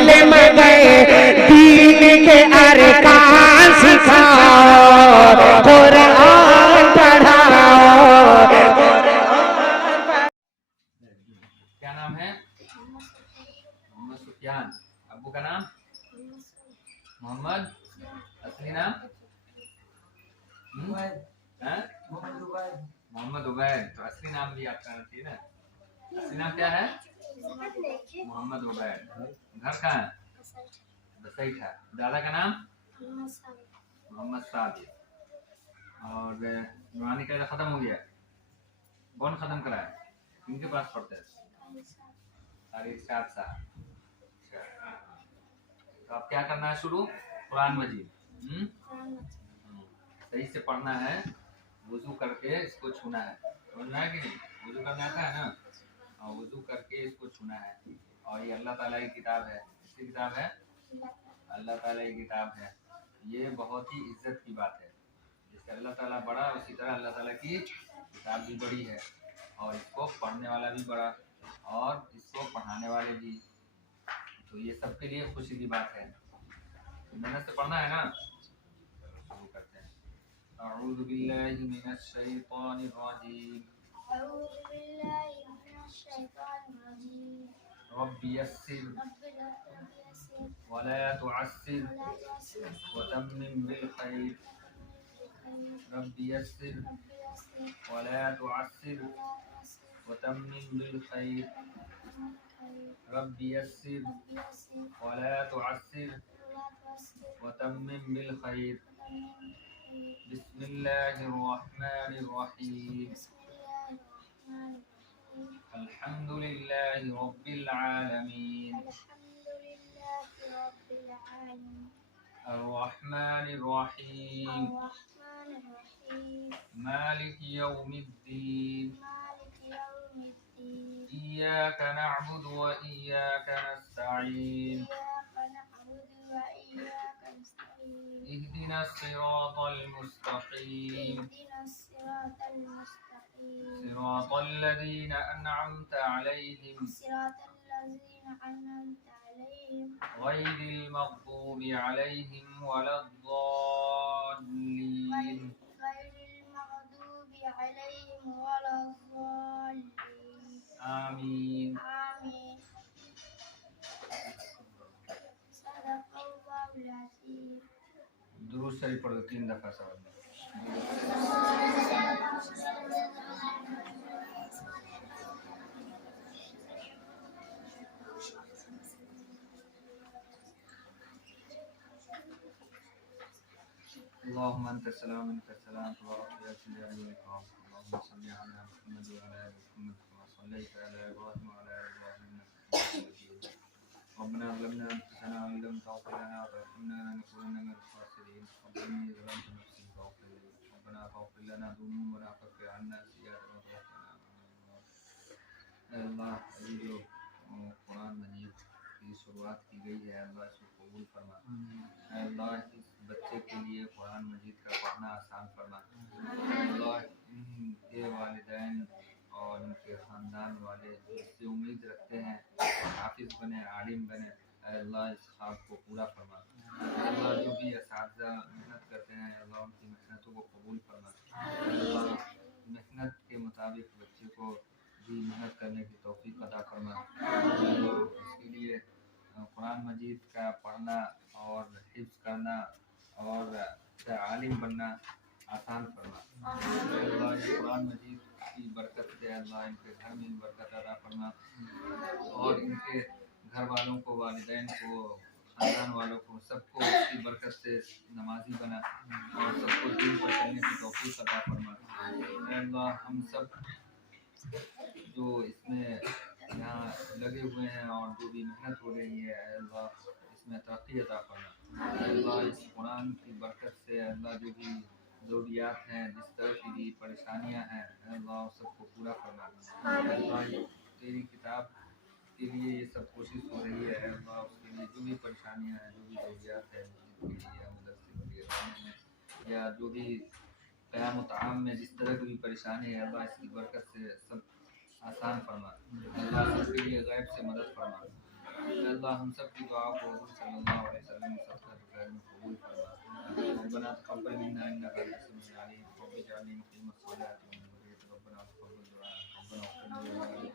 مسلم گئے دین کے ارکان سکھاؤ قرآن پڑھاؤ. کیا نام ہے؟ محمد سفیان. ابو کا نام محمد. اصلی نام محمد عبید. تو اصلی نام بھی آپ کا ٹھیک ہے. اصلی نام کیا ہے؟ محمد عبید. گھر کہاں ہے؟ بسیٹ ہے. دادا کا نام محمد صادق. اور نورانی کا ختم ہو گیا. کون ختم کرا ہے؟ کن کے پاس پڑھتے ہیں؟ ساری ارشاد صاحب. تو اب کیا کرنا ہے شروع؟ قرآن مجید صحیح سے پڑھنا ہے. وضو کر کے اس کو چھونا ہے. سمجھنا ہے کہ نہیں؟ وضو کرنا آتا ہے نا. اور وضو کر کے اس کو چھونا ہے. اور یہ اللہ تعالیٰ کی کتاب ہے. کس کی کتاب ہے؟ اللہ تعالیٰ کی کتاب ہے. یہ بہت ہی عزت کی بات ہے. جیسے اللہ تعالیٰ بڑا اسی طرح اللہ تعالیٰ کی کتاب بھی بڑی ہے. اور اس کو پڑھنے والا بھی بڑا اور اس کو پڑھانے والے بھی. تو یہ سب کے لیے خوشی کی بات ہے. محنت سے پڑھنا ہے نا. شروع کرتے ہیں. اعوذ باللہ من الشیطان الرجیم. رب یسر ولا تعسر وتمم بالخیر. رب یسر ولا تعسر وتمم بالخیر. رب یسر ولا تعسر وتمم بالخیر. بسم اللہ الرحمن الرحیم. الحمد للہ رب العالمین. الرحمن الرحیم. مالک یوم الدین. إياك نعبد وإياك نستعين. اهدنا الصراط المستقيم. صراط الذين أنعمت عليهم غير المغضوب عليهم ولا الضالين. آمین. درود شریف پڑھو 3 دفعہ سب. اللهم انت السلام منك السلام تبارك يا ذا الجلال والاكرام. اللهم صل على محمد وعلى ال محمد كما صليت على ابراهيم وعلى ال ابراهيم انك حميد مجيد. ربنا ظلمنا انفسنا وان لم تغفر لنا وترحمنا لنكونن من الخاسرين. ربنا اني ظلمت نفسي فاغفر لي. ربنا فاغفر لنا ذنوبنا وكفر عنا سيئاتنا وتوفنا مع الابرار. اے اللہ ابھی جو قرآن مجید کی شروعات کی گئی ہے اللہ اس کو قبول فرما. اے اللہ اس بچے کے لیے قرآن مجید کا پڑھنا آسان فرما. اے اللہ ان کے والدین اور ان کے خاندان والے اس سے امید رکھتے ہیں حافظ بنے عالم بنے. اے اللہ اس خواب کو پورا فرما. اے اللہ جو بھی اساتذہ محنت کرتے ہیں اللہ ان کی محنتوں کو قبول فرما. اے اللہ محنت کے مطابق بچے کو بھی محنت کرنے کی توفیق عطا فرما. اس کے لیے قرآن مجید کا پڑھنا اور حفظ کرنا اور عالم بننا آسان فرما. اللہ یہ قرآن مجید کی برکت سے اللہ ان کے گھر میں برکت عطا فرما اور ان کے گھر والوں کو والدین کو خاندان والوں کو سب کو اس کی برکت سے نمازی بنا اور سب کو دین پر چلنے کی توفیق عطا فرما. اے اللہ ہم سب جو اس میں یہاں لگے ہوئے ہیں اور جو بھی محنت ہو رہی ہے اے اللہ اس میں ترقی عطا فرما. اے اللہ اس قرآن کی برکت سے اللہ جو بھی ضروریات ہیں جس طرح کی بھی پریشانیاں ہیں اے اللہ سب کو پورا فرما. اے اللہ تیری کتاب کے لیے یہ سب کوشش ہو رہی ہے اے اللہ اس کے لیے جو بھی پریشانیاں ہیں جو بھی ضروریات ہیں مسجد کے لیے مدرسے کے لیے میں یا جو بھی قیام و طعام میں جس طرح کی بھی پریشانی ہے اللہ اس کی برکت سے سب آسان فرما. اللہ سب کے لیے غیب سے مدد فرما. اللہ ہم سب کی دعا کو حضور صلی اللہ علیہ وسلم سب کا بغیر میں قبول فرما ربنا تقبل منا انك انت السميع العليم رب اجعلني مقيم الصلاة ومن ذريتي ربنا تقبل دعاء ربنا اغفر لي ولوالدي